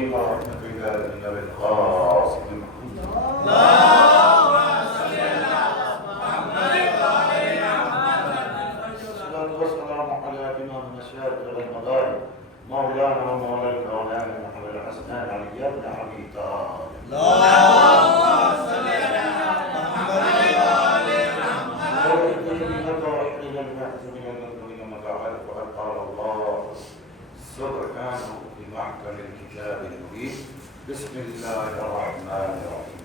العالمين ورحمة العالمين بالخاص مولانا ومولى الكونين محمد الحسنان علي بن ابي طالب اللهم صل على محمد وعلى محمد وقد قال الله سبحانه في محكم الكتاب المبين بسم الله الرحمن الرحيم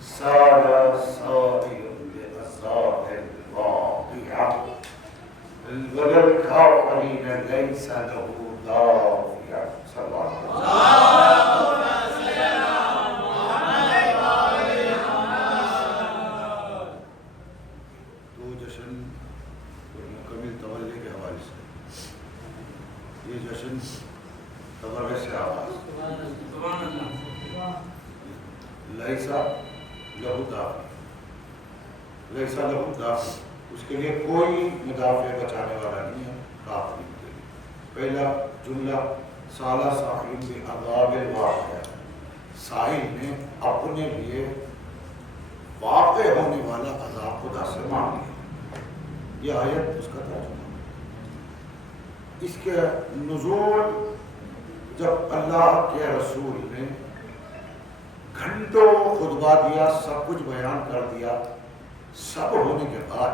سال السائل بأسرار الواقعة وللكافرين ليس له دافع صلى الله عليه وسلم. تو جشن مکمل توجہ کے حوالے سے یہ جشن تبرک سے آغاز لیسا لہو دافع لیسا لہو دافع اس کے لیے کوئی مدافع بچانے والا نہیں ہے کافرین کے لیے. پہلا جملہ سالہ ساحل بعذاب الواقع ساحل نے اپنے لیے واقع ہونے والا عذاب خدا سے مانگ لیا. یہ آیت اس کا ترجمہ. اس کے نزول جب اللہ کے رسول نے گھنٹوں خطبہ دیا سب کچھ بیان کر دیا سب ہونے کے بعد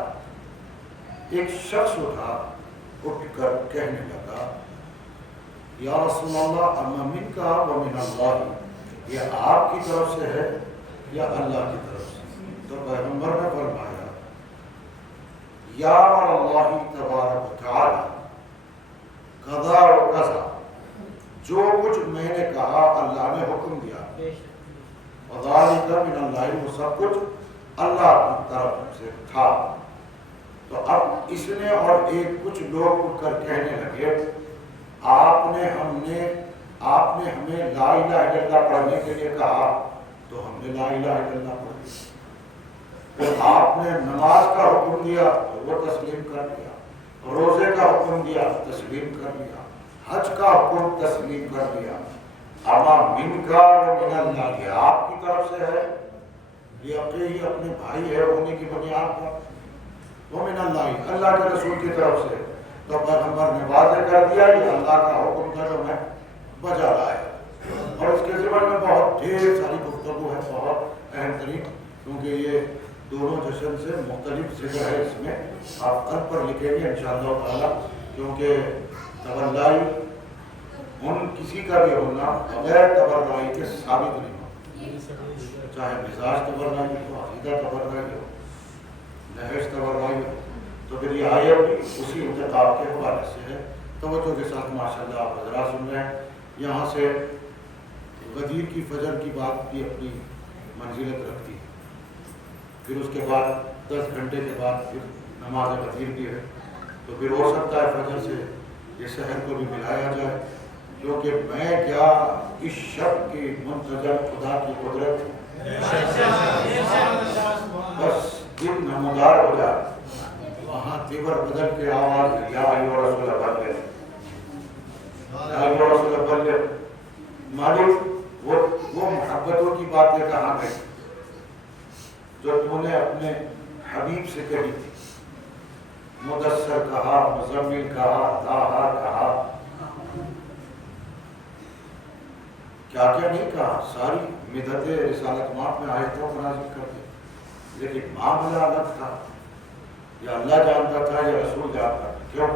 ایک شخص اٹھا اٹھ کر کہنے لگا یا رسول اللہ اما من کا و من اللہ یہ آپ کی طرف سے ہے یا اللہ کی طرف سے. تو پیغمبر نے فرمایا یا اللہ تبارک و تعالی قضا و قضا جو کچھ میں نے کہا اللہ نے حکم دیا وذالک من اللہ وہ سب کچھ اللہ کی طرف سے تھا. تو اب اس نے اور ایک کچھ لوگ اٹھ کر کہنے لگے آپ نے ہمیں لا الہ الا اللہ پڑھنے کے لیے کہا تو ہم نے لا الہ الا اللہ پڑھی. پھر آپ نے نماز کا حکم دیا تو وہ تسلیم کر لیا. روزے کا حکم دیا تسلیم کر لیا. حج کا حکم تسلیم کر لیا. اما من کا و من اللہ یہ آپ کی طرف سے ہے یہ اپنے بھائی ہے ہونے کی بنیاد پر ومن اللہ اللہ کے رسول کی طرف سے. تو پیغمبر نے واضح کر دیا یہ اللہ کا حکم تھا جو میں بجا لایا. اور اس کے ذمن میں بہت ڈھیر ساری گفتگو ہے بہت اہم ترین کیونکہ یہ دونوں جشن سے مختلف ذکر ہے. اس میں آپ خط پر لکھیں گے انشاءاللہ تعالیٰ کیونکہ تبرلائی ان کسی کا بھی ہونا بغیر تبرلائی کے ثابت نہیں ہو. چاہے مزاج تبرلائی ہو عقیدہ تبرلائی ہو نہج تبرلائی ہو. تو پھر یہ آیت بھی اسی انتخاب کے حوالے سے ہے. توجہ کے ساتھ ماشاءاللہ آپ حضرات سن رہے ہیں. یہاں سے غدیر کی فجر کی بات بھی اپنی منزلت رکھتی ہے. پھر اس کے بعد 10 گھنٹے کے بعد پھر نماز غدیر بھی ہے. تو پھر ہو سکتا ہے فجر سے یہ سحر کو بھی ملایا جائے کیونکہ میں کیا اس شب کی منتظر خدا کی قدرت بس دن نمودار ہو جائے وہاں تیور بدل کے آواز یا ایھا رسول بلغ یا ایھا رسول بلغ. مالک وہ محبتوں کی باتیں کہاں گئی جو تو نے اپنے حبیب سے کہی تھی. مدثر کہا مزمل کہا طٰہٰ کہا کیا کیا نہیں کہا. ساری مدحت رسالت ماپ میں آیتوں کو نازل کر دی لیکن معاملہ الگ تھا. یا اللہ جانتا تھا یا رسول جانتا تھا. کیوں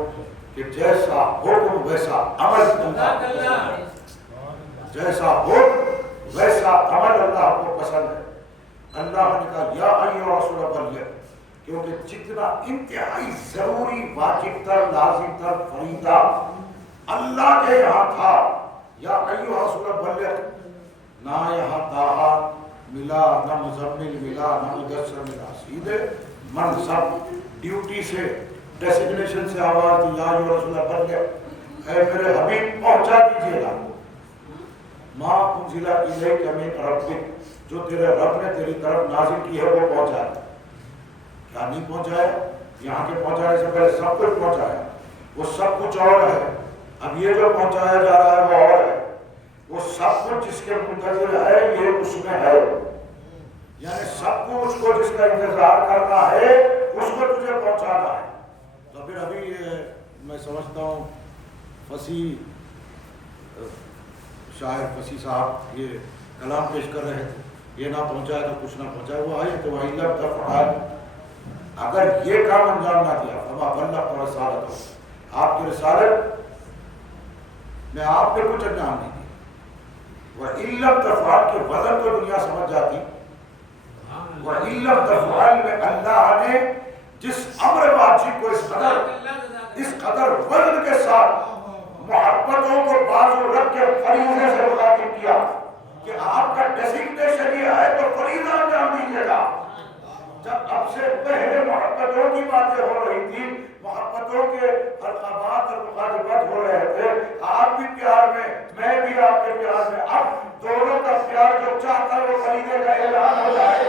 کہ جیسا حکم ویسا عمل اللہ جیسا حکم ویسا عمل اللہ کو پسند ہے. اللہ نے کہا یا ایھا رسول بلغ کیونکہ جتنا انتہائی ضروری واجب تر لازم تر فریضہ اللہ کے یہاں تھا یا ایھا رسول بلغ نہ یہاں طٰہٰ ملا نہ مزمل ملا نہ مدثر ملا. سیدھے منصب ڈیوٹی سے ڈیسگنیشن سے آواز دی یا ایھا رسول بلغ اے میرے حبیب پہنچا دیجیے گا ما انزل الیک من ربک جو تیرے رب نے تیری طرف نازل کی ہے وہ پہنچا. کیا نہیں پہنچایا؟ یہاں کے پہنچانے سے پہلے سب کچھ پہنچایا. وہ سب کچھ اور ہے. اب یہ جو پہنچایا جا رہا ہے وہ اور ہے. وہ سب کچھ جس کے منتظر ہے یہ اس میں ہے، یعنی سب کچھ کو جس کا انتظار کرنا ہے اس کو تجھے پہنچانا ہے۔ تو پھر ابھی میں سمجھتا ہوں فصیح شاعر فصیح صاحب یہ کلام پیش کر رہے تھے، یہ نہ پہنچائے تو کچھ نہ پہنچائے، وہ آئے تو وہی لب تفعال، اگر یہ کام انجام نہ دیا فما بلغت رسالتہ، آپ کی رسالت میں آپ نے کچھ انجام نہیں دیا۔ وَإِن لَّمْ تَفْعَلْ کے وزن کو دنیا سمجھ جاتی، وَإِن لَّمْ تَفْعَلْ میں اللہ نے جس امر واجب کو اس قدر وزن کے ساتھ محبتوں کو بازو رکھ کے فریضے سے مخاطب کیا کہ آپ کا ڈیزگنیشن یہ ہے تو فریضہ انجام دیجیے گا۔ جب اب سے پہلے محبتوں کی باتیں ہو رہی تھی، محبتوں کے القابات اور مخاطبات ہو رہے تھے، آپ بھی پیار میں بھی آپ کے پیار میں، اب دونوں کا پیار جو چاہتا ہے وہ فریضے کا اعلان ہو جائے،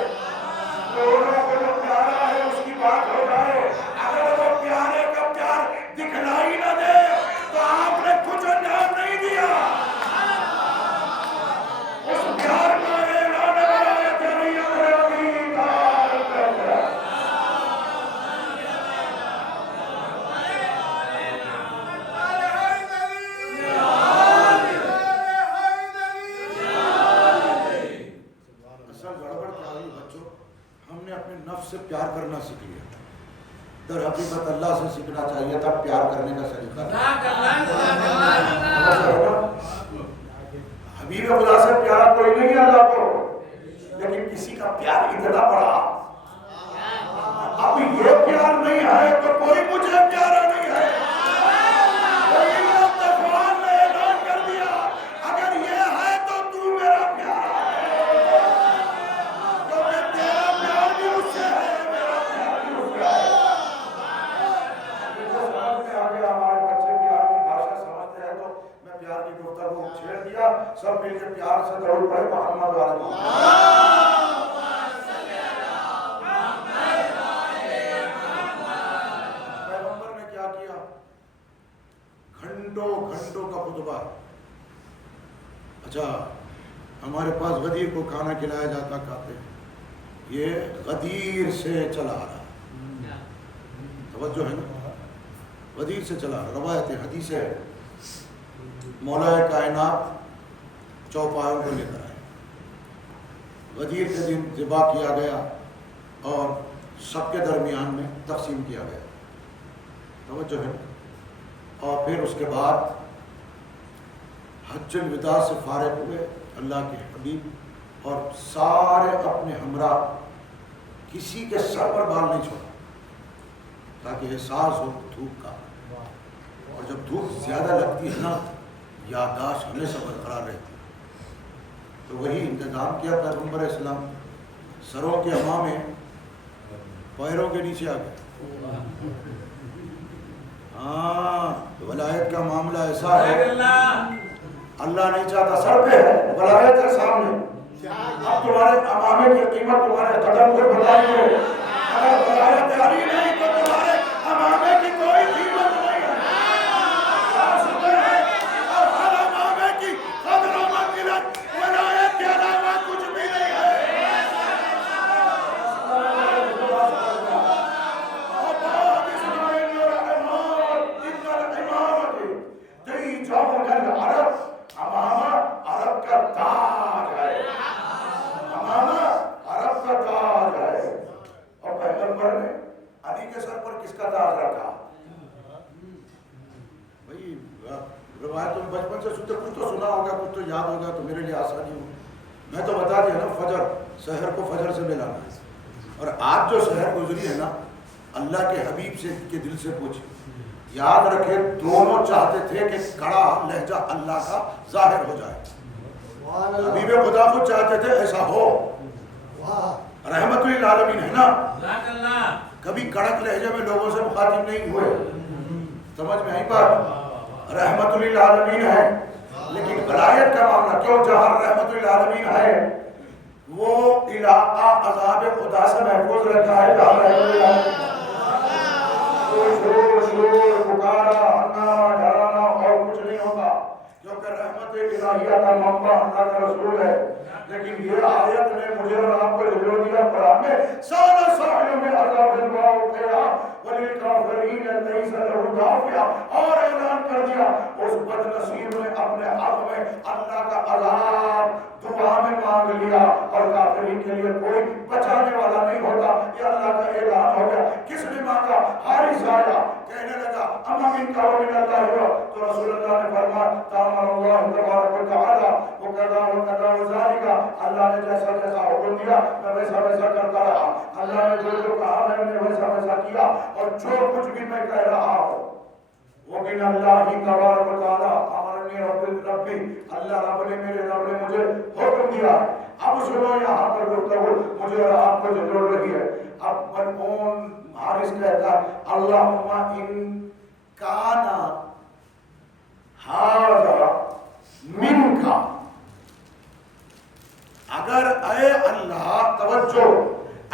دونوں کو جو پیارا ہے اس کی بات ہو جائے۔ اگر وہ پیارے کا پیار دکھلائی نہ دے تو آپ نے کچھ انجام نہیں دیا۔ اس پیار کا اعلان ولایت علی ابی طالب کرتا ہے۔ اصل گڑبڑ کیا ہوئی بچوں، ہم نے اپنے نفس سے پیار کرنا سیکھ لیا، در حقیقت اللہ سے سیکھنا چاہیے تھا پیار کرنے کا سلیقہ۔ حبیب خدا سے پیارا کوئی نہیں ہے اللہ کو، لیکن کسی کا پیار اتنا بڑا، اب یہ پیار نہیں ہے تو کوئی مجھے پیارا نہیں ہے۔ تفعال نے اعلان کر دیا اگر یہ ہے تو تو میرا پیارا ہے، کیونکہ تیرا پیار بھی اس سے ہے، میرا پیار بھی اس سے ہے۔ سمجھ میں آ گیا، ہمارے بچے پیار کی بھاشا سمجھتے ہیں، تو میں پیار کی گفتگو چھیڑ دیا، سب مل کے پیار سے درود پڑھے محمد والے محمد۔ پیغمبر نے کیا کیا؟ گھنٹوں کا خطبہ۔ اچھا ہمارے پاس غدیر کو کھانا کھلایا جاتا، کھاتے ہیں، یہ غدیر سے چلا آ رہا، توجہ ہے نا، غدیر سے چلا رہا۔ روایت حدیث ہے، مولا کائنات چوپایوں کو لے کر آئے، غدیر کے دن ذبح کیا گیا اور سب کے درمیان میں تقسیم کیا گیا، توجہ ہے، اور پھر اس کے بعد حج الوداع سے فارغ ہوئے اللہ کے حبیب، اور سارے اپنے ہمراہ، کسی کے سر پر بال نہیں چھوڑا تاکہ احساس ہو دھوپ کا، اور جب دھوپ زیادہ لگتی ہے نا یادداشت ہمیشہ برقرار رہتی، تو وہی انتظام کیا پیغمبر اسلام، سروں کے امامے پیروں کے نیچے آ گئے۔ ہاں ولایت کا معاملہ ایسا ہے، اللہ نہیں چاہتا سر پہ ہے، ولایت ہے سامنے، اب تمہارے امامے کی قیمت تمہارے قدم سے بتائیے، اگر ولایت علی نہیں تو تمہارے امامے کی کوئی قیمت نہیں ہے، اور ہر امامے کی قدر و منزلت ولایت کے علاوہ کچھ بھی نہیں ہے۔ امامہ عرب کا تاج ہے، امامہ عرب کا تاج ہے، اور پیغمبر نے علی کے سر پر کس کا تاج رکھا؟ بھائی روایت تم بچپن سے سنتے، کچھ تو سنا ہوگا، کچھ تو یاد ہوگا، تو میرے لیے آسانی ہو، میں تو بتا دیا نا، فجر سحر کو فجر سے ملانا ہے، اور آج جو سحر گزری ہے نا اللہ کے حبیب سے کے دل سے پوچھی، یاد رکھے دونوں چاہتے تھے کہ کڑا لہجہ اللہ کا ظاہر ہو جائے، حبیب خدا کو چاہتے تھے ایسا ہو، رحمت للعالمین ہے نا، کبھی کڑک لہجے میں لوگوں سے مخاطب نہیں ہوئے، سمجھ میں آئی بات، رحمت للعالمین ہے، لیکن ولایت کا معاملہ کیوں، جہاں رحمت للعالمین ہے وہ علاقہ عذاب خدا سے محفوظ رکھا ہے، جہاں رحمت للعالمین شور پکارا ہنگامہ ڈرانا اور کچھ نہیں ہوگا، جو کہ رحمت الہیہ کا منبع اللہ کا رسول ہے، لیکن یہ آیت نے مجھے اور آپ کو جلو دیا قرآن میں سارا ساحل میں عذاب الواقعہ وللکافرین لیس لہ دافع، اور اعلان کر دیا اس بد نصیب نے اپنے حق میں اللہ کا عذاب دعا میں مانگ لیا، اور کافرین کے لیے کوئی بچانے والا نہیں ہوتا۔ یہ اللہ کا اعلان ہو گیا۔ کس نے مانگا؟ حارث آیا کہنے لگا اما من کا ومن اللہ ہوا، تو رسول اللہ نے فرمایا تامر اللہ تبارک و تعالی وکذا وکذا وذالک، اللہ نے جیسا جیسا حکم دیا میں ویسا ویسا کرتا رہا، اللہ نے جو جو کہا میں نے ویسا ویسا کیا، اور جو کچھ بھی میں کہہ رہا ہوں وہ من اللہ تبارک و تعالی امرنی ربی، اللہ رب نے میرے رب نے مجھے حکم دیا ہے۔ اب سنو یہاں پر گفتگو مجھے اور آپ کو جو جوڑ رہی ہے۔ اب مرحوم حارث کہتا ہے اللہم ان کانا ھذا منک، اگر اے اللہ، توجہ،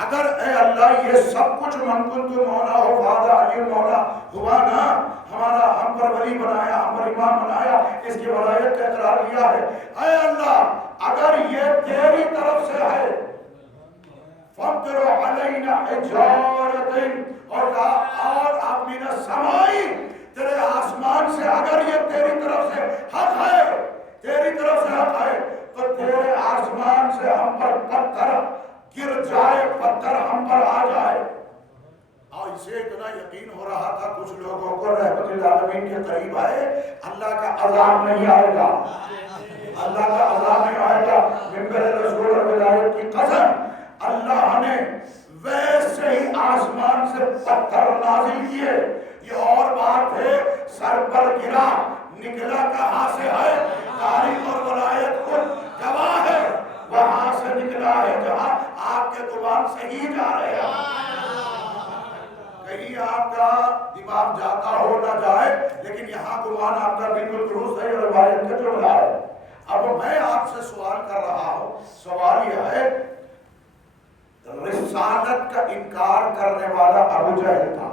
اگر اے اللہ یہ سب کچھ من کنت مولا ہو فہذا علی مولا ہوا نا، ہمارا ہم پر ولی بنایا، ہم پر امام بنایا، اس کی ولایت کا اقرار لیا ہے، اے اللہ اگر یہ تیری طرف سے ہے فامطر علینا حجارۃ، اور کہا اور آپ من السماء، تیرے آسمان سے اگر یہ تیری طرف سے حق ہے، تیری طرف سے حق ہے تو تیرے آسمان سے ہم پر پتھر گر جائے، پتھر ہم پر آ جائے۔ اور اسے اتنا یقین ہو رہا تھا کچھ لوگوں کو رحمت العالمین کے قریب آئے اللہ کا عذاب نہیں آئے گا، اللہ کا عذاب نہیں آئے گا، منبر رسول اور ولایت کی قسم، اللہ نے ویسے ہی آسمان سے پتھر نازل کیے۔ یہ اور بات ہے سر پر گرا نکلا کہاں سے ہے، تاریخ اور ولایت خود گواہ ہے، وہاں سے نکلا ہے جہاں آپ کے زبان سے ہی جا رہے ہیں۔ کہیں آپ کا دماغ جاتا ہو نہ جائے، لیکن یہاں گمان آپ کا بالکل درست ہے اور روایت کا جو ہے۔ اب میں آپ سے سوال کر رہا ہوں، سوال یہ ہے رسالت کا انکار کرنے والا ابو جہل تھا،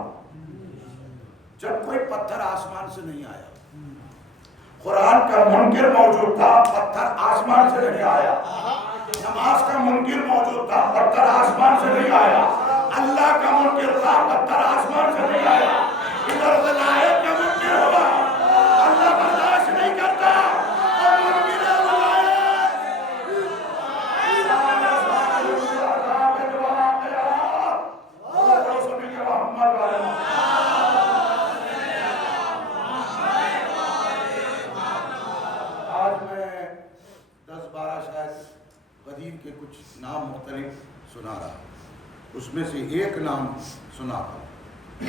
جب کوئی پتھر آسمان سے نہیں آیا، قرآن کا منکر موجود تھا، پتھر آسمان سے نہیں آیا، نماز کا منکر موجود تھا، پتھر آسمان سے نہیں آیا، اللہ کا منکر تھا، پتھر آسمان سے نہیں آیا، ادھر ولایت کا منکر ہوا، اللہ برداشت نہیں کرتا، اور منکر ولایت آج میں 10-12 شاید غدیر کے کچھ نام مختلف سنا رہا ہوں، اس میں سے ایک نام سنا تھا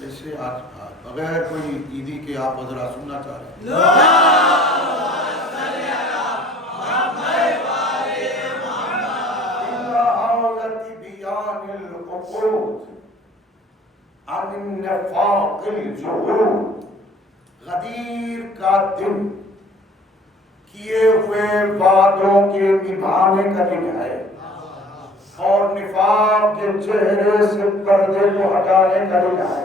ایسے آج بغیر کوئی عیدی کے آپ حضرات سننا چاہ رہے ہیں؟ عن النفاق الجحود، غدیر کا دن کیے ہوئے وعدوں کے نبھانے کا دن ہے، اور نفاق کے چہرے سے پردے کو ہٹانے کا دن ہے۔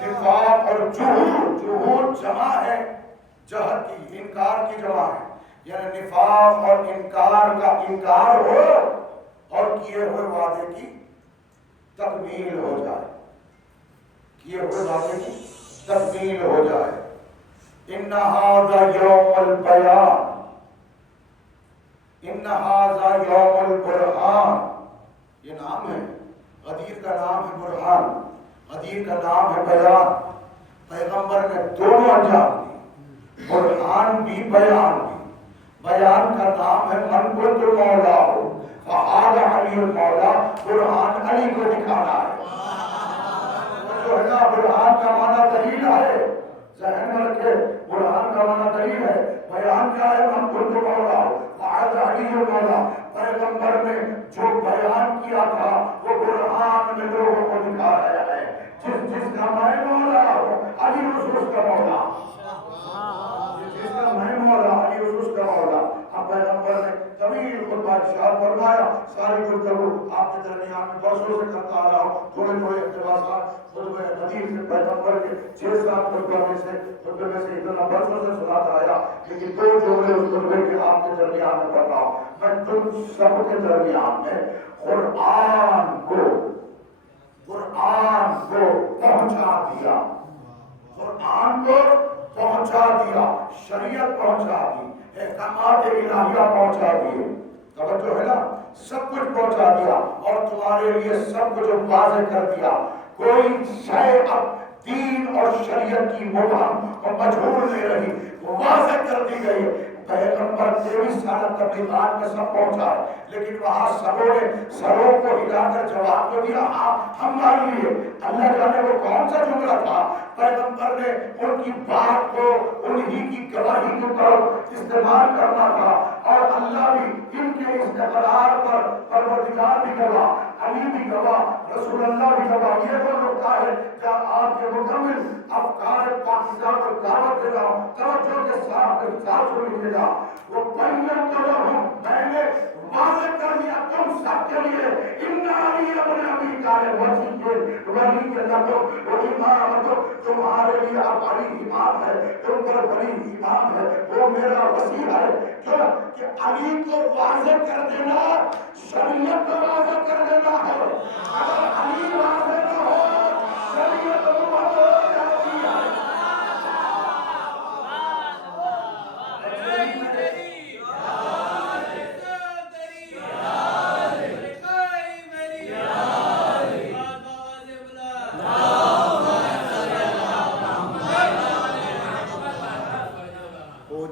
نفاق اور جحود، جحود جمع ہے جہد کی، انکار کی جمع ہے، یعنی نفاق اور انکار کا انکار ہو اور کیے ہوئے وعدے کی تکمیل ہو جائے، کیے ہوئے وعدے کی تکمیل ہو جائے۔ ان ھذا یوم البیان، ان ھذا یوم البرہان، یہ نام ہے غدیر کا، نام ہے برہان، غدیر کا نام ہے بیان۔ پیغمبر نے دونوں انجام دی، برہان بھی بیان بھی۔ بیان کا نام ہے من کنت مولا ہو فہذا علی المولا، برہان علی کو دکھانا ہے، جو ہے نا برہان کا معنی دلیل ہے، ذہن میں رکھے، برہان کا معنی دلیل ہے۔ بیان کیا ہے؟ من کنت مولا فہذا علی المولا، پیغمبر نے جو بیان کیا تھا وہ برہان میں لوگوں کو دکھا رہا ہے، جس کا میں مولا ہوں علی اس کا مولا، جس کا میں مولا علی اس کا مولا۔ اب پیغمبر نے طویل خطبہ ارشاد فرمایا، ساری گفتگو آپ کے درمیان میں برسوں سے کرتا آ رہا ہوں، تھوڑے تھوڑے اقتباسات خطبہ غدیر سے پیغمبر کے 6-7 خطبہ میں سے اتنا برسوں سے سناتا آیا، لیکن 2 جملے اس خطبے کے آپ کے درمیان میں پڑھتا ہوں۔ میں تم سب کے درمیان میں قرآن کو پہنچا دیا، قرآن کو پہنچا دیا، شریعت پہنچا دی، احکامات الہیہ پہنچا دیے، توجہ ہے نا، سب کچھ پہنچا دیا، اور تمہارے لیے سب کچھ واضح کر دیا، کوئی شے اب دین اور شریعت کی مبہم اور مجہول نہیں رہی، واضح کر دی گئی۔ پیغمبر 23 سال تبلیغات میں سب پہنچا ہے، لیکن وہاں سبوں نے سروں کو ہلا کر جواب تو دیا، ہم مان لیے۔ اللہ جانے وہ کون سا جملہ تھا، پیغمبر نے ان کی بات کو انہی کی گواہی کی طرف استعمال کرنا تھا، اور اللہ بھی ان کے اس اقرار پر پروردگار بھی گواہ، علی بھی گواہ، رسول اللہ بھی گواہ۔ یہ وہ نقطہ ہے جہاں آپ کے مکمل افکار پاکیزہ کو دعوت دے رہا ہوں، توجہ کے ساتھ سنیے گا۔ وہ بیان کر رہا ہوں، میں نے واضح کر دیا تم سب کے لیے، ان علی ابن ابی طالب ولی وہ امام، تمہارے لیے اب علی امام ہے، تم پر ولی امام ہے، وہ میرا وسیع ہے۔ کیوں کہ علی کو واضح کر دینا شریعت کو واضح کر دینا ہے، اگر علی واضح نہ ہو شریعت مبہم ہو جاتی ہے۔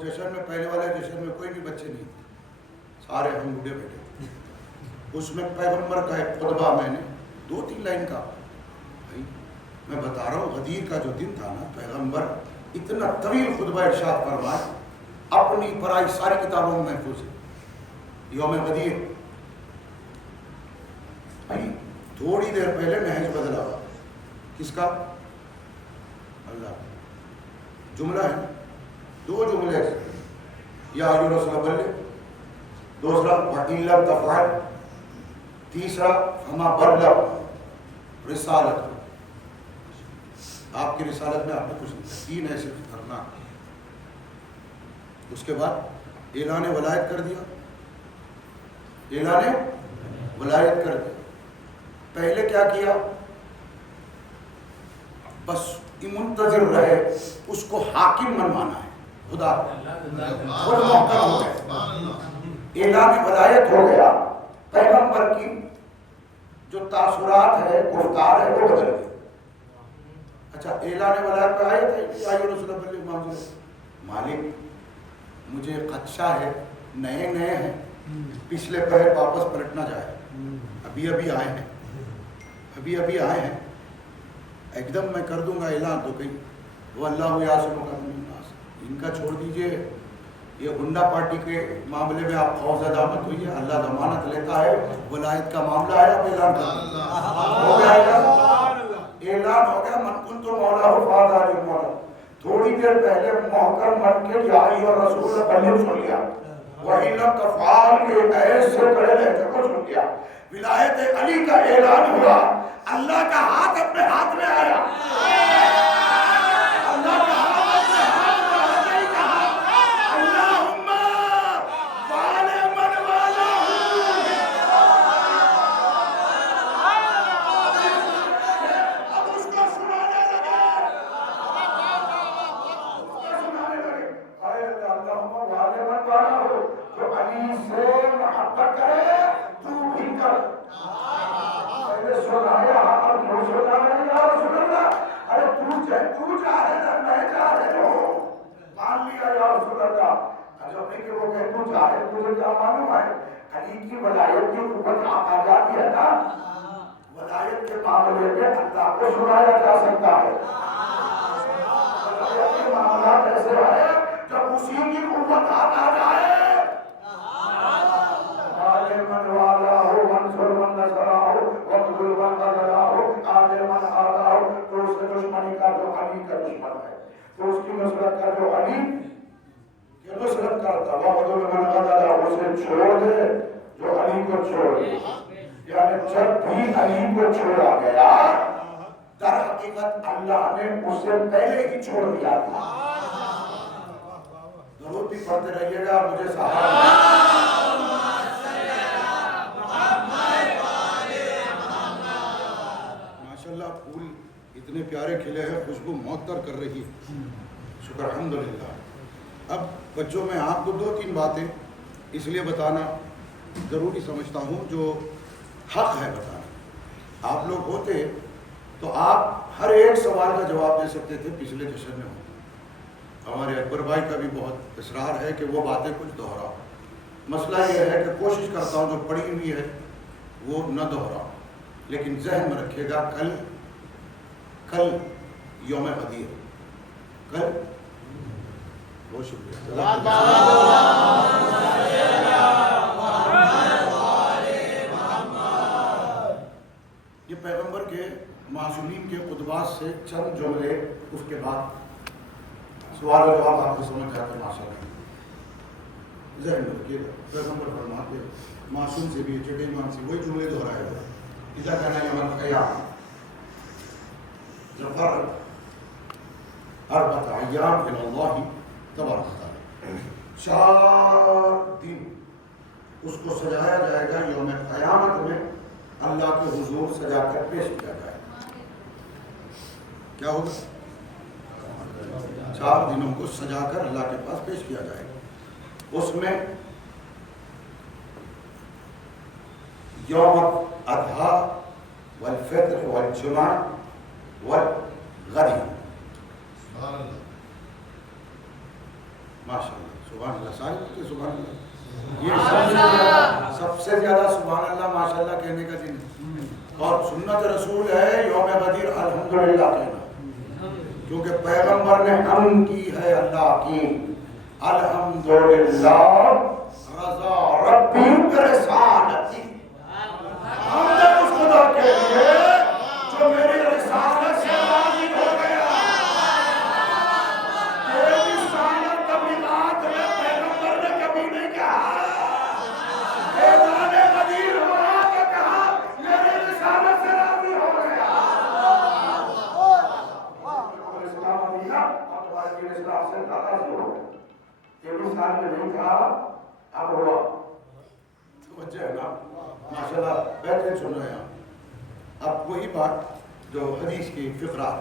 جشن میں پہلے والے جشن میں کوئی بھی بچے نہیں تھے، سارے ہم بوڑھے بیٹھے، اس میں پیغمبر کا ایک خطبہ میں نے 2-3 لائن کا، بھائی میں بتا رہا ہوں غدیر کا جو دن تھا نا، پیغمبر اتنا طویل خطبہ ارشاد فرمائے، اپنی پرائی ساری کتابوں میں محفوظ ہے، یوم غدیر۔ بھائی تھوڑی دیر پہلے نہج بدلا ہوا، کس کا؟ اللہ۔ جملہ ہے 2 جملے، یا ایھا الرسول بلغ، دوسرا وَإِن لَّمْ تَفْعَلْ، تیسرا فَمَا بَلَّغْتَ رسالت۔ آپ کی رسالت میں آپ نے کچھ نہیں، 3 ایسے کرنا۔ اس کے بعد اعلان ولایت کر دیا، اعلان ولایت کر دیا۔ پہلے کیا کیا؟ بس منتظر رہے، اس کو حاکم منوانا ہے، خدا خود محکم ہو گئے، اعلان ولایت ہو گیا، پیغمبر کی جو تاثرات ہے، گفتار ہے، وہ بدل گئی۔ اچھا اعلان ولایت پہ آئے تھے یا رسول اللہ مالک مجھے خدشہ ہے، نئے ہیں، پچھلے پہر واپس پلٹ نہ جائے، ابھی آئے ہیں، ایک دم میں کر دوں گا اعلان تو کہیں وہ اللہ یعصمک من الناس، ان کا چھوڑ دیجئے، یہ گنڈا پارٹی کے معاملے میں آپ خوفزدہ مت ہوئیے، اللہ ضمانت لیتا ہے، ولایت کا معاملہ ہے، اب اعلان کر دیں، ہو گیا اعلان ہو گیا، من کنت مولا فہذا علی مولا۔ تھوڑی دیر پہلے محکم بن کے یا ایھا الرسول بلغ سن لیا، وَإِن لَّمْ تَفْعَلْ کے ایسے کڑے لہجے کو سن لیا، ولایت علی کا اعلان ہوا، اللہ کا ہاتھ اپنے ہاتھ میں آیا، اللہ کا ہاتھ اپنے ہاتھ میں آگے ہی کہا اللہم والے من والا ہوں۔ اب اس کو سنانے لگے، اے اللہم والے من والا ہو، جو علی سے محبت کرے تو بھی کر۔ سنایا اور کیوں سنا رہے یا رسول اللہ، ارے تو چاہے نا میں چاہے ہو، مان لیا یا رسول اللہ۔ عجب نہیں کہ وہ کہ تو چاہے، تجھے کیا معلوم ہے علی کی ولایت کی قوت آ جاتی ہے نا، ولایت کے معاملے میں اللہ کو سنایا جا سکتا ہے، ولایت کے معاملات ایسے ہے جب اسی کی قوت آ جائے، من والا ہو منصور من نصرہ ہو وقتل من قتلہ ہو آدر من آدھا ہو، تو اس کے دشمنی کا جو علی کا دشمن ہے، تو اس کی نصرت کا جو علی کی نصرت کرتا، وقتل من قتلہ اسے چھوڑ دے جو علی کو چھوڑ دے، یعنی جب بھی علی کو چھوڑا گیا در حقیقت اللہ نے اسے پہلے ہی چھوڑ دیا تھا. درود بھی پڑھتے رہیے گا مجھے ماشاءاللہ پھول اتنے پیارے کھلے ہیں، خوشبو معطر کر رہی ہے. شکر الحمدللہ. اب بچوں میں آپ کو 2-3 باتیں اس لیے بتانا ضروری سمجھتا ہوں جو حق ہے بتانا. آپ لوگ ہوتے تو آپ ہر ایک سوال کا جواب دے سکتے تھے. پچھلے جشن میں ہمارے اکبر بھائی کا بھی بہت اصرار ہے کہ وہ باتیں کچھ دہراؤ. مسئلہ یہ ہے کہ کوشش کرتا ہوں جو پڑھی ہوئی ہے وہ نہ دہراؤ، لیکن ذہن میں رکھیے گا کل یوم غدیر. کل بہت شکریہ. یہ پیغمبر کے معصومین کے خطبات سے چند جملے، اس کے بعد سوال و جواب آپ کو سمجھ جاتے ہیں. ماشاء اللہ ذہن میں رکھیے گا. پیغمبر فرماتے معصوم سے بھی چٹے ایمان سے وہی جملے دہرائے گا. اذا کان یوم القیامہ ظفر 4 ایام الی اللہ تبارک و تعالی. 4 دن اس کو سجایا جائے گا یوم قیامت میں، اللہ کے حضور سجا کر پیش کیا جائے گا. کیا ہوگا؟ 4 دنوں کو سجا کر اللہ کے پاس پیش کیا جائے گا. اس میں یوم الاضحیٰ والفطر والجمعہ والغدیر. ماشاء اللہ سبحان اللہ. سارے سبحان اللہ. یہ سب سے زیادہ سبحان اللہ ماشاء اللہ کہنے کا دن ہے. اور سنت رسول ہے یوم غدیر الحمدللہ کہنا، کیونکہ پیغمبر نے ہم کی ہے اللہ کی. الحمدللہ رضا ربی برسالتی. ہم نے اس خدا کے لیے جو میری رسالت سے راضی ہو گیا. میری رسالت تبلیغات میں پیغمبر نے کبھی نہیں کہا اعلان غدیر ہوا کہ کہا میری رسالت سے راضی ہو گیا. اسلام مدینہ اب تمہارے دین اسلام سے راضی ہو گیا. 23 سال میں نہیں کہا اب ہوا. توجہ ہے نا ماشاءاللہ. بہترین سن رہے ہیں. اب وہی بات جو حدیث کی فقرات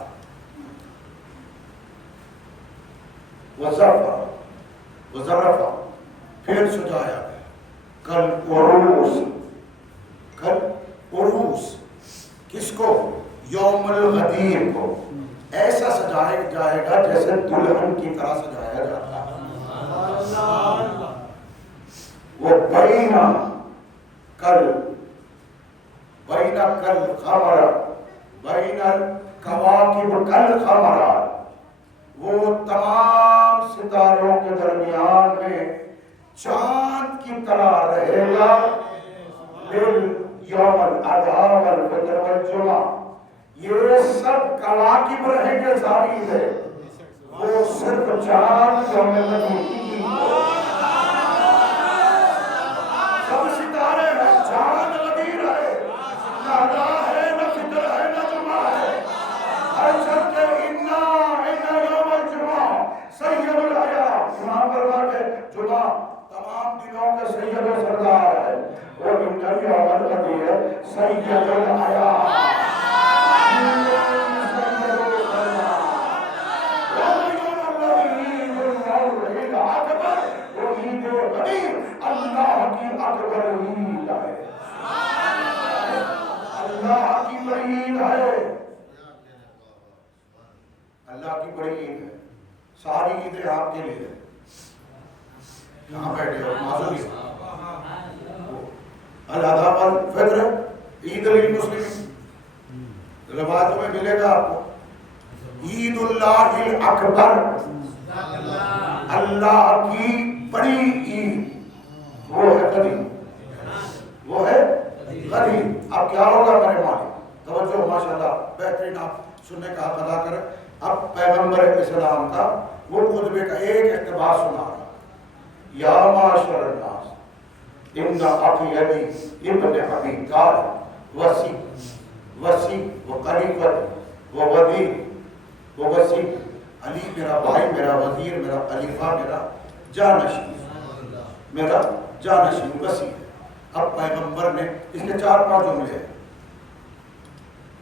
وزرفہ پھر سجایا گیا. کل عروس کس کو؟ یوم الغدیر کو. ایسا سجایا جائے گا جیسے دلہن کی طرح سجایا جاتا ہے. وہ بین الکواکب کل قمر. وہ تمام ستاروں کے درمیان میں چاند کی طرح رہے گا. یوم الاضحیٰ والفطر والجمعہ یہ سب کواکب رہیں گے ظاہر ہے. وہ صرف چاند یوم غدیر کی سب ستارے ہیں. چاند غدیر ہے، نہ اضحیٰ ہے نہ فطر ہے نہ جمعہ ہے. ہر شب کے اِنَّا یوم الجمعہ سید الایام. امام فرما کے جمعہ تمام دنوں کے سید و سردار ہے. وہ اِنَّا یوم الغدیر سید الایام. اللہ کی اکبر عید ہے. اللہ کی بڑی عید ہے. اللہ کی بڑی عید ہے. ساری عیدیں آپ کے لیے. کہاں بیٹھے ہو معذوری؟ الاضحیٰ والفطر عید للمسلمین. روایتوں میں ملے گا آپ کو عید اللہ اکبر، اللہ کی بڑی عید. وہ ہے غدیر. وہ ہے غدیر. اب کیا ہوگا میرے مالک؟ توجہ ماشاءاللہ بہترین آپ سننے کا حق ادا کریں. اب پیغمبر اسلام کا وہ خطبے کا ایک اقتباس سنا رہا. یا معاشر الناس ان اخی ابی ابن ابی قال وسی و قریبت وہ وزیر، وہ وزیر، علی میرا بھائی، میرا وزیر، میرا خلیفہ، میرا جانشین، میرا جانشین وزیر۔ اب پیغمبر نے اس کے 4-5 جملے ہیں،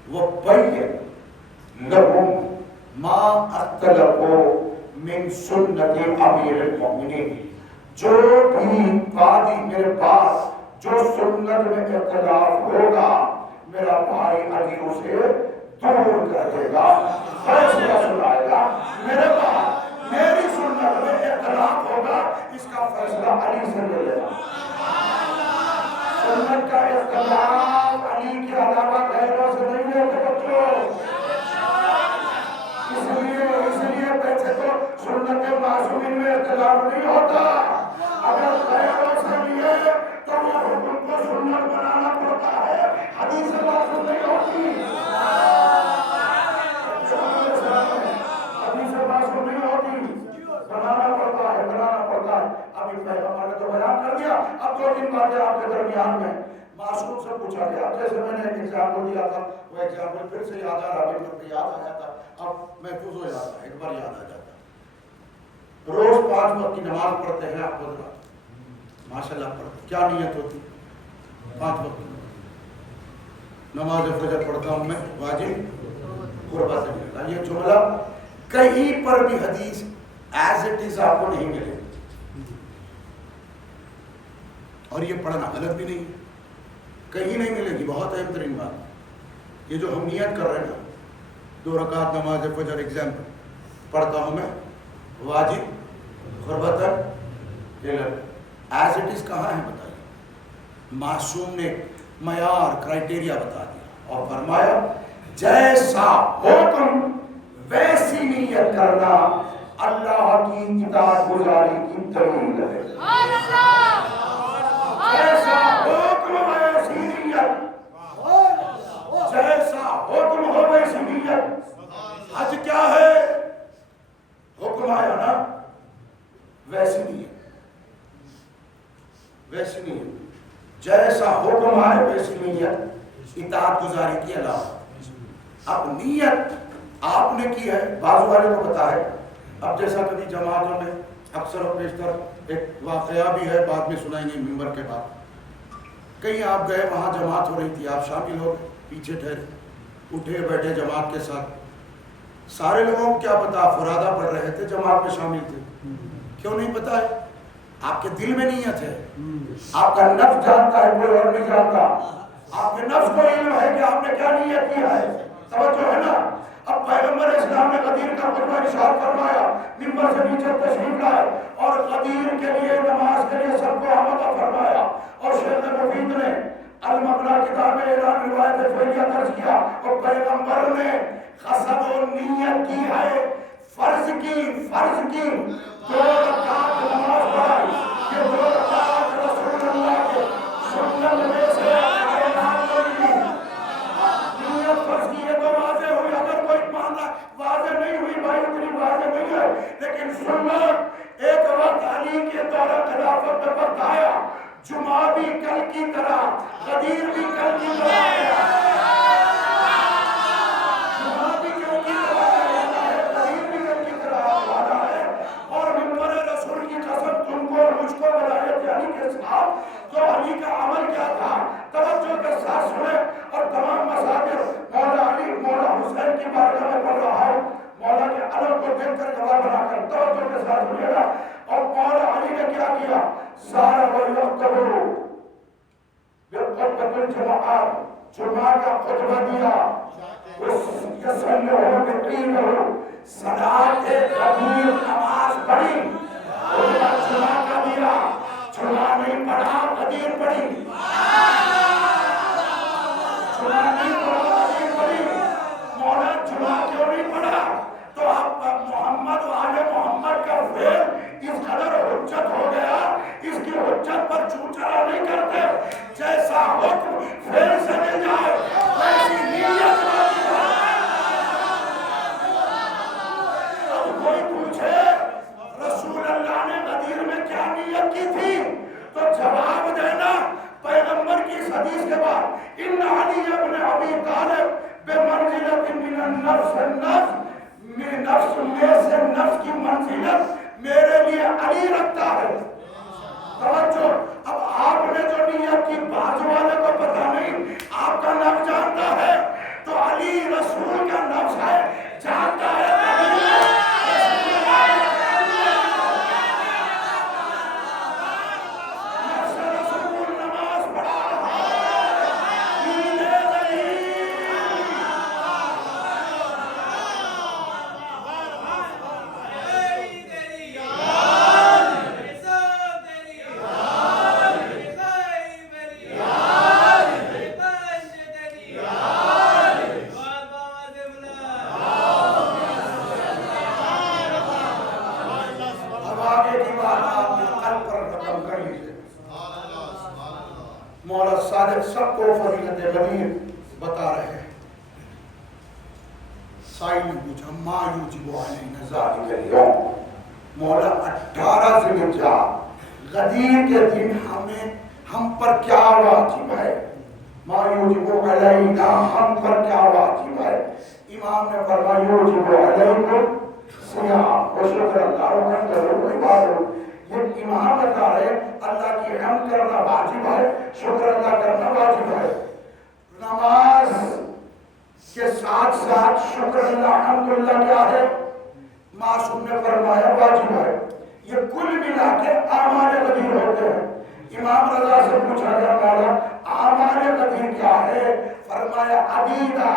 وہ بین لہم ما اختلفوا من سنت امیر المؤمنین، جو بھی وادی میرے پاس جو سنت میں اختلاف ہوگا میرا بھائی علی اسے دور کر دے گا، فیصلہ سنائے گا۔ میرے پاس میری سنت میں اختلاف ہوگا، اس کا فیصلہ علی سے لے لینا۔ سنت کا اختلاف علی کے علاوہ غیروں سے نہیں لیتے بچوں۔ اس لیے پیسے تو سنت معصومین میں اختلاف نہیں ہوتا، اگر غیروں سے لیے تو وہ حکم کو سنت بنانا پڑتا ہے، حدیث معصوم نہیں ہوتی، حدیث معصوم نہیں ہوتی، بنانا پڑتا ہے، بنانا پڑتا ہے۔ ابھی پیغمبر نے تو بیان کر دیا، اب 2-3 باتیں آپ کے درمیان میں معصوم سے پوچھا گیا۔ جیسے میں نے ایک ایگزامپل دیا تھا، وہ ایگزامپل پھر سے یاد آ رہا ہے، مجھے یاد آیا تھا، اب محفوظ ہو جاتا ہے، ایک بار یاد آ جاتا ہے۔ روز 5 وقت کی نماز پڑھتے ہیں آپ حضرات، ماشاءاللہ پڑھتے، کیا نیت ہوتی؟ 5 وقت کی نماز فجر پڑھتا ہوں میں، واجب قربت اللہ۔ یہ جملہ کہیں پر بھی حدیث ایز اٹ از آپ کو نہیں ملے، اور یہ پڑھنا غلط بھی نہیں، کہیں نہیں ملے گی۔ بہت اہم ترین بات، یہ جو ہم نیت کر رہے ہیں نا، 2 رکعت نماز فجر ایگزامپل پڑھتا ہوں میں، واجب قربتاً ایز اٹ از کہاں ہے بتائیے؟ معصوم نے معیار کرائٹیریا بتا دیا اور فرمایا جیسا حکم ویسی نیت کرنا اللہ کی اطاعت گزاری کی دلیل ہے۔ جیسا حکم ویسی نیت، جیسا حکم ہو ویسی نیت۔ حج کیا ہے؟ حکم آیا نا، ویسی نیت، ویسی نیت، جیسا حکم آئے ویسی نیت، اطاعت گزاری کی علاوہ۔ اب نیت آپ نے کی ہے، بازو والے کو پتا ہے۔ اب جیسا کبھی جماعتوں میں اکثر و بیشتر ایک واقعہ بھی ہے، بعد میں سنائیں گے ممبر کے بعد، کہیں آپ گئے، وہاں جماعت ہو رہی تھی، آپ شامل ہو گئے، پیچھے ٹھہرے، اٹھے بیٹھے جماعت کے ساتھ، سارے لوگوں کو کیا پتا فرادہ پڑھ رہے تھے، جماعت میں شامل تھے، کیوں نہیں پتا ہے؟ آپ کے دل میں نیت ہے، آپ کا نفس جانتا ہے، کوئی اور نہیں جانتا، آپ کے نفس کو علم ہے کہ آپ نے کیا نیت کیا ہے، توجہ ہے نا۔ اب پیغمبر اسلام نے غدیر کا خطبہ ارشاد فرمایا، ممبر سے نیچے تشریف لائے اور غدیر کے لیے نماز کے لیے سب کو آمادہ فرمایا، اور شیخ مفید نے المبنا کتاب میں اعلان روایت فعلیہ درج کیا، اور پیغمبر نے قصد و نیت کی ہے، فرض کی 2 رکعت نماز پڑھائی، یہ 2 رکعت رسول اللہ کے سنت میں سے کائنات کو ملی، نیت فرض کی ہے تو واضح ہوئی، اگر کوئی ماننا واضح نہیں ہوئی بھائی اتنی واضح نہیں ہے، لیکن سنت ایک وقت علی کے دور خلافت میں وقت آیا، جمعہ بھی کل کی طرح، غدیر بھی کل کی طرح آیا، جمعہ بھی کل کی طرح آیا ہے، غدیر بھی کل کی طرح آیا ہے، اور ممبر رسول کی قسم تم کو اور مجھ کو ولایت علی کے ساتھ، تو علی کا عمل کیا تھا، توجہ کے ساتھ سنیں، اور تمام مصادر مولا علی مولا حسین کی بارگاہ میں پڑھ رہا ہوں، مولا کے علم کو دیکھ کر گواہ بنا کر توجہ کے ساتھ سنیے گا۔ اور مولا علی نے کیا کیا؟ سارا وَيَقْتَبُوا بِالْخُطْبَةِ الْجُمَعَةِ، جمعہ کا خطبہ دیا، يَسَلُّهُ بِقِيلُهُ، صلاۃ غدیر نماز پڑھی، خطبہ جمعہ کا دیا، جمعہ نہیں پڑھا غدیر پڑھی، جمعہ نہیں پڑھا غدیر پڑھی، مولا جمعہ کیوں نہیں پڑھا؟ تو اب محمد و آل محمد کا فعل اس قدر حجت ہو گیا، اس کی حجت پر چوچرا نہیں کرتے، جیسا حکم فعل سے مل جائے ویسی نیت لازم ہے۔ اب کوئی پوچھے رسول اللہ نے غدیر میں کیا نیت کی تھی، تو جواب دینا پیغمبر کی اس حدیث کے بعد، ان علی ابن ابی طالب بمنزلۃ من النفس ایک ہی بات آپ کے قلب پر رقم کر لیجیے. مولا صادق سب کو فضیلت غدیر بتا رہے ہیں. سائل نے پوچھا ما یوجب علینا ذالک اليوم. مولا 18 ذی الحجہ غدیر کے دن ہم پر کیا واجب ہے؟ ما یوجب علینا ہم پر کیا واجب ہے؟ امام نے فرمایا یوجب علیکم صیام و شکر اللہ و حمد عبادت. یہ امام بتا رہے اللہ کی حمد کرنا واجب ہے، شکر اللہ کرنا واجب ہے. نماز کے ساتھ ساتھ شکر اللہ الحمدللہ کیا ہے؟ معصوم نے فرمایا واجب ہے. یہ کل ملا کے اعمال غدیر ہوتے ہیں. امام رضا سے پوچھا گیا مولا اعمال غدیر کیا ہے؟ فرمایا عقیدہ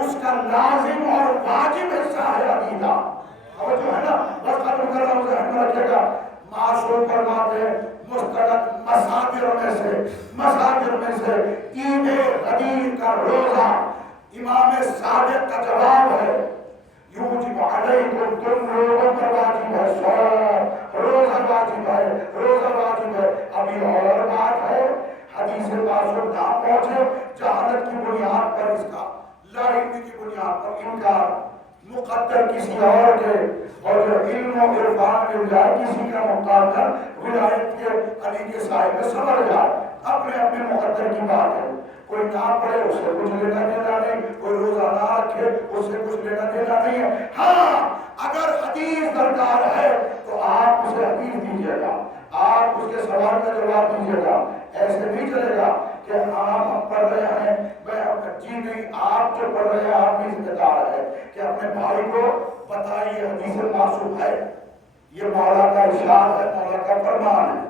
اس کا لازم اور واجب حصہ ہے. عقیدہ اور جو ہے نا بس ختم کر رہا ہوں، ذہن میں رکھے گا. معصوم فرماتے ہیں مستند مصادر میں سے عید غدیر کا روزہ امام صادق کا جواب ہے. یوجب علیکم تم لوگوں پر واجب ہے صوم، روزہ واجب ہے، روزہ واجب ہے. ابھی اور بات ہے حدیث معصوم نہ پہنچے جہالت کی بنیاد پر اس کا لا علم کی بنیاد پر انکار مقدر کسی اور کے اور جو علم و عرفان مل جائے کسی کا محتاج کر ولایت کے علی کے سائے میں سمر جائے. اپنے اپنے مقدر کی بات ہے. کوئی نہ پڑھے اس سے کچھ لینا دینا نہیں، کوئی روزہ نہ رکھے اس سے کچھ لینا دینا نہیں ہے. ہاں اگر حدیث درکار ہے تو آپ اسے حدیث دیجیے گا، آپ اس کے سوال کا جواب دیجیے گا. ایسے نہیں چلے گا کہ ہم پڑھ رہے ہیں جی نہیں، آپ جو پڑھ رہے ہیں آپ بھی ذمہ دار ہے کہ اپنے بھائی کو بتائیے حدیث معصوم ہے، یہ مولا کا ارشاد ہے، مولا کا فرمان ہے.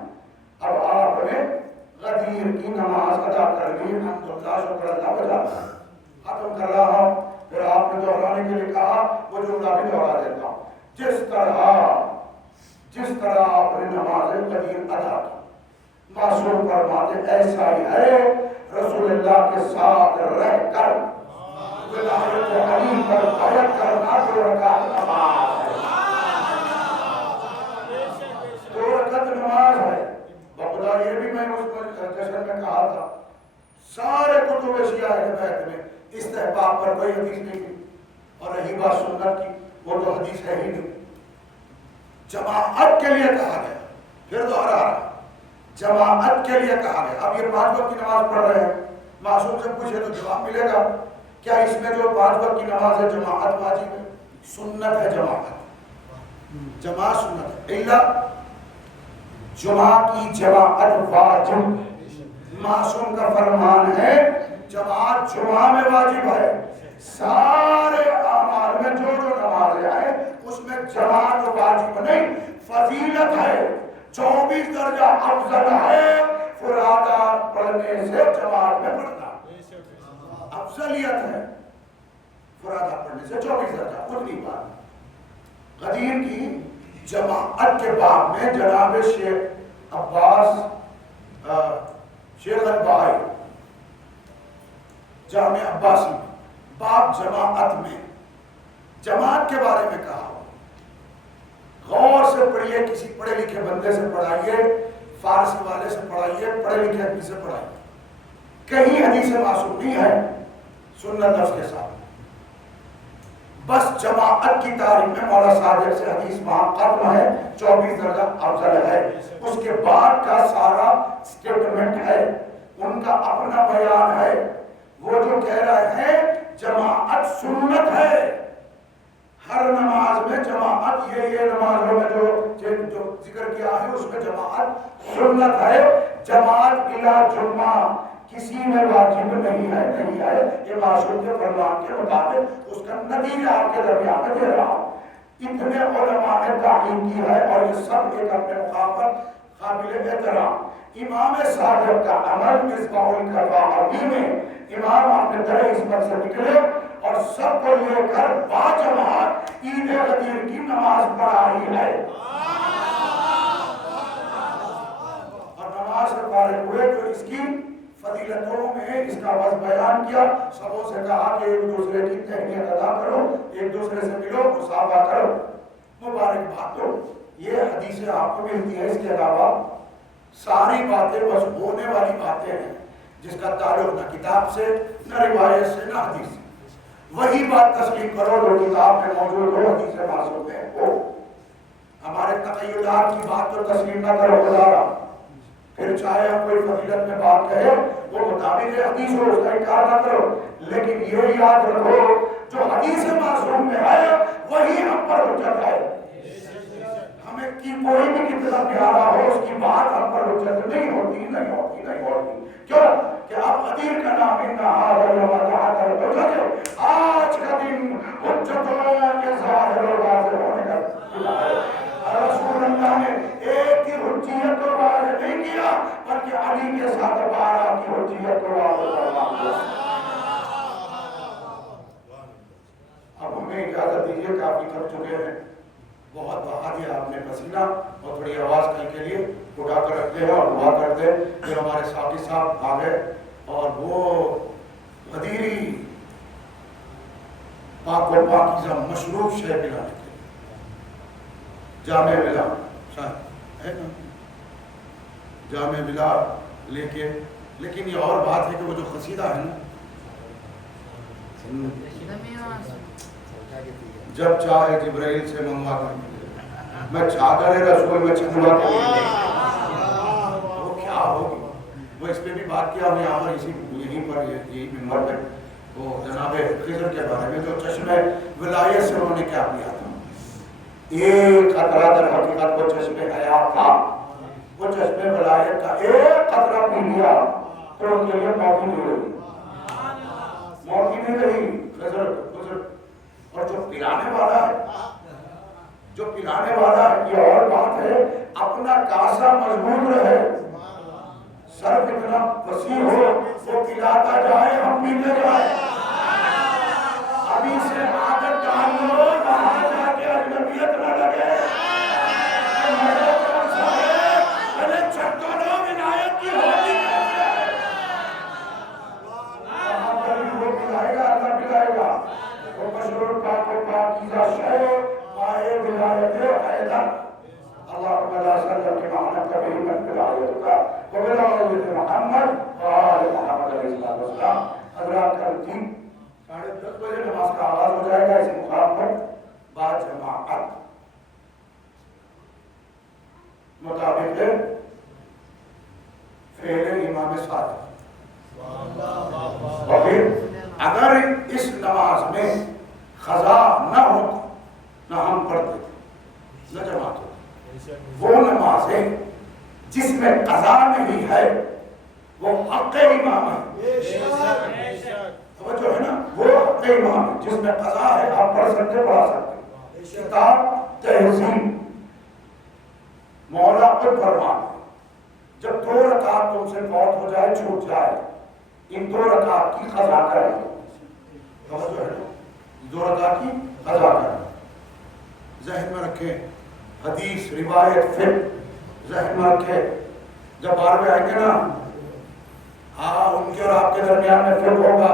اب آپ نے غدیر کی نماز ادا کر لی، الحمدللہ شکر اللہ بجا ختم کر رہا ہوں. پھر آپ نے دہرانے کے لیے کہا وہ جملہ بھی دہرا دیتا ہوں. جس طرح آپ نے نماز غدیر ادا کی معصوم فرماتے ایسا ہی ہے رسول اللہ کے ساتھ رہ کر ولایت علی پر بیعت کرنا 2 رکعت نماز ہے. 2 رکعت نماز ہے. بخدا یہ بھی میں اس جشن میں کہا تھا سارے کتب شیعہ اہل بیت میں استحباب پر کوئی حدیث نہیں تھی. اور رہی بات سنت کی وہ تو حدیث ہے ہی نہیں. جماعت کے لیے کہا گیا، پھر دوہرا رہا جماعت کے لیے کہا گیا. اب یہ 5 وقت کی نماز پڑھ رہے ہیں، معصوم سے پوچھے تو جواب ملے گا کیا اس میں جو 5 وقت کی نماز ہے جماعت واجب ہے؟ سنت ہے جماعت، جماعت سنت ہے. اللہ جمعہ کی جماعت واجب، معصوم کا فرمان ہے جماعت جمعہ میں واجب ہے. سارے اعمال میں جو نمازیں آئے اس میں جماعت واجب نہیں، فضیلت ہے. 24 درجہ افضل ہے فرادہ پڑھنے سے جماعت میں پڑھنا. افضلیت ہے فرادہ پڑھنے سے 24 درجہ اتنی بات. غدیر کی جماعت کے باب میں جناب شیخ عباس شیخ البائی جامع عباسی باب جماعت میں جماعت کے بارے میں کہا. غور سے پڑھیے، کسی پڑھے لکھے بندے سے پڑھائیے، فارسی والے سے پڑھائیے، پڑھے لکھے آدمی سے پڑھائیے. کہیں حدیث معصوم نہیں ہے سنت لفظ کے ساتھ. بس جماعت کی تاریخ میں مولا صادق سے حدیث وہاں ختم ہے 24 درجہ افضل ہے. اس کے بعد کا سارا سٹیٹمنٹ ہے، ان کا اپنا بیان ہے. وہ جو کہہ رہے ہیں جماعت سنت ہے، ہر نماز میں جماعت یہ نمازوں میں جو ذکر کیا ہے اس میں جماعت سنت ہے. جماعت بلا جمعہ کسی میں واجب نہیں ہے. یہ معصوم کے فرمان کے مطابق اس کا نتیجہ آپ کے درمیان میں دے رہا ہوں. اتنے علماء نے تعلیم کی ہے اور یہ سب ایک اپنے مقام پر قابل احترام. امام صادق کا عمل مصباح الکفاء میں امام اپنے در عصمت سے نکلے اور سب کو لے کر باجماعت عید غدیر کی نماز پڑھائی ہے. اور نماز سے فارغ ہوئے تو اس کی فضیلتوں میں اس کا وضع بیان کیا. سبوں سے کہا کہ ایک دوسرے کی تہنیت ادا کرو، ایک دوسرے سے ملو، مصافحہ کرو، مبارکباد دو. یہ حدیثیں آپ کو ملتی ہیں، اس کے علاوہ ساری باتیں بس ہونے والی باتیں ہیں جس کا تعلق نہ کتاب سے، نہ روایت سے، نہ حدیث سے۔ وہی بات تسلیم کرو جو کتاب میں موجود ہو، حدیث معصوم میں ہو۔ ہمارے تخیلات کی بات تو تسلیم نہ کرو خدا، پھر چاہے ہم کوئی فضیلت میں بات کہے وہ مطابق حدیث ہو، اس کا انکار نہ کرو، لیکن یہ یاد رکھو جو حدیث معصوم میں ہے وہی ہم پر حجت ہے۔ ہمیں کی کوئی بھی کتنا پیارا ہو اس کی بات ہم پر حجت نہیں ہوتی۔ کیوں کہ اب غدیر کا نام آج کا دن حجتوں کے ظاہر و واضح ہونے کا دن ہے۔ رسول اللہ نے ایک کی حجیت کو واضح نہیں کیا بلکہ علی کے ساتھ 12 کی حجیت کو واضح کروا۔ اب ہمیں اجازت دیجیے، کافی تھک چکے ہیں، بہت بہا دیا آپ نے پسینہ، اور تھوڑی آواز کل کے لیے اٹھا کر رکھتے ہیں اور دعا کرتے ہیں کہ ہمارے ساتھی صاحب آ گئے اور وہ غدیری پاک و پاکیزہ مشروب شے پلانے کے لیے جامع ملا، شاید ہے نا جامع ملا لے کے، لیکن یہ اور بات ہے کہ وہ جو قصیدہ ہے نا، جب چاہے جبرائیل سے منگوا کر میں چادر رسول میں چھنوا کے وہ کیا ہوگی، وہ اس پہ بھی بات کیا ہم یہاں پر یہیں پر یہی ممبر پہ، وہ جناب خضر کے بارے میں جو چشمہ ولایت سے انہوں نے کیا کیا تھا، ایک قطرہ در حقیقت وہ چشمہ حیات تھا، وہ چشمہ ولایت کا ایک قطرہ پی لیا تو ان کے لیے موت ہی نہیں رہی، موت ہی نہیں رہی خضر۔ اور جو پلانے والا ہے، جو پلانے والا ہے، یہ اور بات ہے، اپنا کاسہ مضبوط رہے، صرف اتنا وسیع ہو وہ پلاتا جائے ہم پیتے جائے۔ ابھی سے عادت ڈال لو، وہاں جا کے اجنبیت نہ لگے، پہلے چھٹو لو ولایت کی ہوتی ہے، وہاں پر بھی وہ پلائے گا، اللہ پلائے گا۔ وہ مشروب پاک و پاکیزہ شے پائے ولایت حیدر، اللہم لا سلم کی معنی کبھی من ولایت کا وولایت محمد وآل محمد علیہ السلام۔ حضرات کل تھی 10:30 بجے نماز کا آغاز ہو جائے گا اس مقام پر با جماعت مطابق فعل امام صادق، اور پھر اگر اس نماز میں قضا نہ ہوتا نہ ہم پڑھتے نہ جماعت ہوتی، وہ نمازیں جس میں قضا نہیں ہے وہ حق امام ہے، جو ہے نا وہ حق امام ہے، جس میں قضا ہے آپ پڑھ سکتے پڑھا سکتے۔ کتاب تہذیب مولا خود فرمان، جب 2 رکعت تم سے فوت ہو جائے چھوٹ جائے، ان 2 رکعت کی قضا کریں، جو ہے 2 رکعت کی قضا کریں، ذہن میں رکھیں، حدیث روایت فقہ ذہن میں رکھیں، جب 12 آئیں گے نا، ان کے اور آپ کے درمیان میں فقہ ہوگا،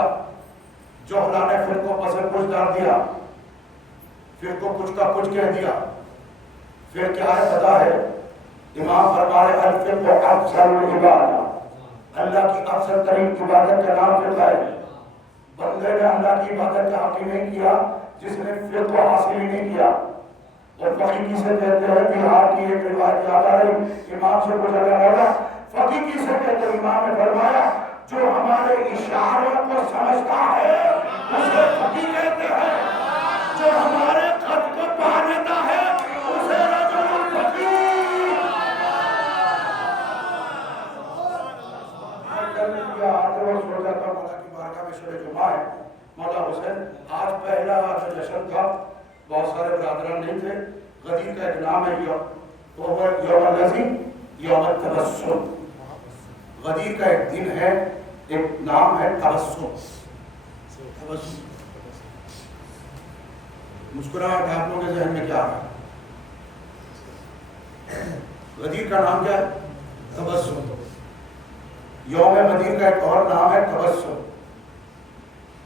جوہلا نے فقہ کو پسند کچھ ڈال دیا، فقہ کو کچھ کا کچھ کہہ دیا، پھر کیا ہے پتا ہے، امام فرمائے الفقہ افضل العبادہ، اللہ کی افضل ترین عبادت کا نام فقہ ہے۔ بندے نے اللہ کی عبادت کا حاصل نہیں کیا جس نے فقہ کو حاصل ہی نہیں کیا۔ اور فقہ کسے کہتے ہیں، بہار کی ایک روایت یاد آ رہی، امام سے پوچھا گیا مولا فقہ کسے کہتے ہیں، امام نے فرمایا جو ہمارے اشاروں کو سمجھتا ہے اسے فقہ کہتے ہیں، جو ہمارے خط کو پا لیتا ہے اسے رجل فقیہ۔ سوچا تھا مولا کی بارگاہ میں شب جمعہ ہے، مولا حسین آج پہلا جشن تھا، بہت سارے برادران نہیں تھے، غدیر کا ایک نام ہے وہ یوم الذی یوم التبسم، غدیر کا ایک دن ہے، ایک نام ہے تبسم، مسکراہٹ آپ لوگوں کے ذہن میں کیا ہے؟ غدیر کا نام کیا ہے؟ تبسم۔ یوم غدیر کا ایک اور نام ہے تبسم،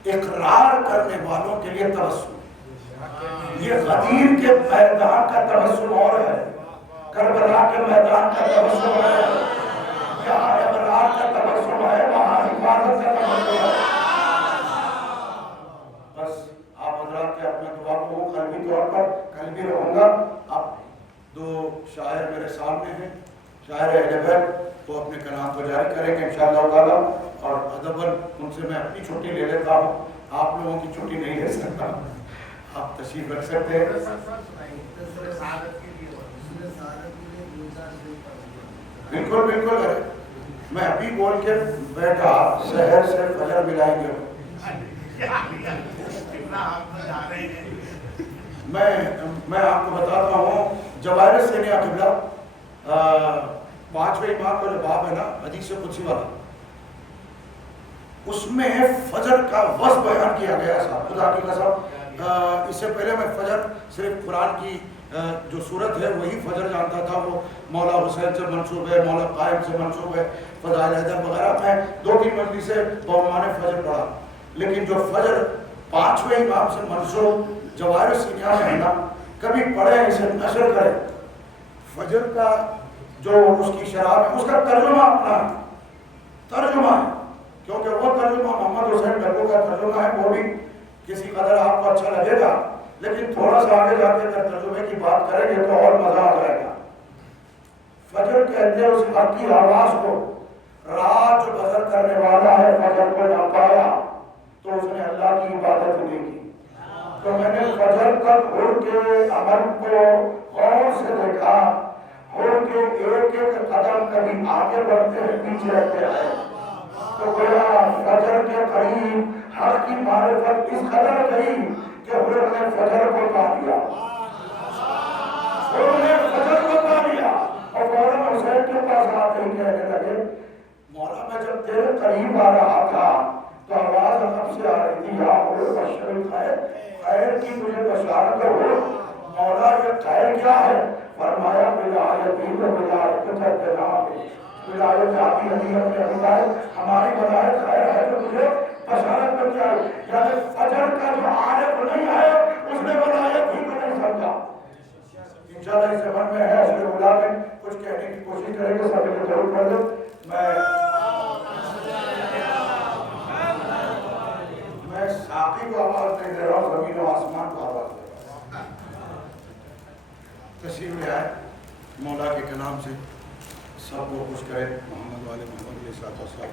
اقرار کرنے والوں کے لیے تبسم۔ یہ غدیر کے میدان کا تبسم اور ہے، کربلا کے میدان کا تبسم ہے، جہاں ابرار کا تبسم ہے وہاں حفاظت کا تبسم ہے۔ بس آپ حضرات کے اپنے دعا کو قلبی طور پر قلبی رہوں گا۔ اب دو شاعر میرے سامنے ہیں، شاعر اہل بیت، وہ اپنے کلام کو جاری کریں گے انشاءاللہ تعالیٰ، اور ادباً ان سے میں اپنی چھٹی لے لیتا ہوں، آپ لوگوں کی چھٹی نہیں لے سکتا، آپ تشریف رکھ سکتے ہیں۔ بالکل بالکل، میں ابھی بول کے بیٹھا شہر سے فجر ملائیں گے۔ میں آپ کو بتاتا ہوں، جواہر سینیہ قبلہ پانچویں امام کا جو باب ہے نا حدیث قدسی والا، اس میں فجر کا وصف بیان کیا گیا صاحب، خدا کی قسم۔ اس سے پہلے میں فجر صرف قرآن کی جو صورت ہے وہی فجر جانتا تھا، وہ مولا حسین سے منسوب ہے، مولا قائم سے منسوب ہے، فضائل حیدر وغیرہ، میں 2-3 مجلسیں بعنوان فجر پڑھا، لیکن جو فجر پانچویں امام سے منسوب جواہر سینیہ میں ہے نا، کبھی پڑھیں اسے نشر کریں۔ فجر کا جو اس کی شرح ہے، اس کا ترجمہ اپنا ہے، ترجمہ ہے، کیونکہ وہ ترجمہ محمد حسین ڈبو کا ترجمہ ہے، وہ بھی کسی قدر آپ کو اچھا لگے گا، لیکن تھوڑا سا آگے جا کے اگر ترجمے کی بات کریں گے تو اور مزہ آ جائے گا۔ فجر کہتے ہیں اس حق کی آواز کو، رات جو بسر کرنے والا ہے فجر کو نہ پایا تو اس نے اللہ کی عبادت نہیں کی۔ تو میں نے فجر تک اڑ کے عمل کو غور سے دیکھا، اڑ کے ایک ایک قدم کبھی آگے بڑھتے ہیں پیچھے رہتے ہیں، تو گویا فجر کے قریب حق کی معرفت اس قدر گئی کہ حضور نے فجر کو پا لیا، حضور نے فجر کو پا لیا، اور مولانا حسین کے پاس آتے ہی کہنے لگے، مولا میں جب تیرے قریب آ رہا تھا تو آواز عقب سے آ رہی تھی، یا حضور بشر الخیر، خیر کی مجھے بشارت ہو۔ مولا یہ خیر کیا ہے؟ فرمایا ولایتی و ولایت جناب، ولایت آبی حدیث میں ہوتا ہے، ہماری ولایت خیر ہے تو مجھے بشارت میں کیا ہے، یعنی فجر کا جو عارف نہیں ہے اس نے ولایت ہی کو نہیں سمجھا۔ انشاءاللہ اس زمان میں ہے، اس میں بلا میں کچھ کہنے کی کوشش کریں گے، سب کو ضرور کر دو۔ میں ساقی کو آواز نہیں دے رہا ہوں، زمین و آسمان کو آواز دے رہا ہوں۔ تشریف لے آئے، مولا کے کلام سے سب کو خوش کرے، محمد والے محمد علیہ الصلوۃ والسلام۔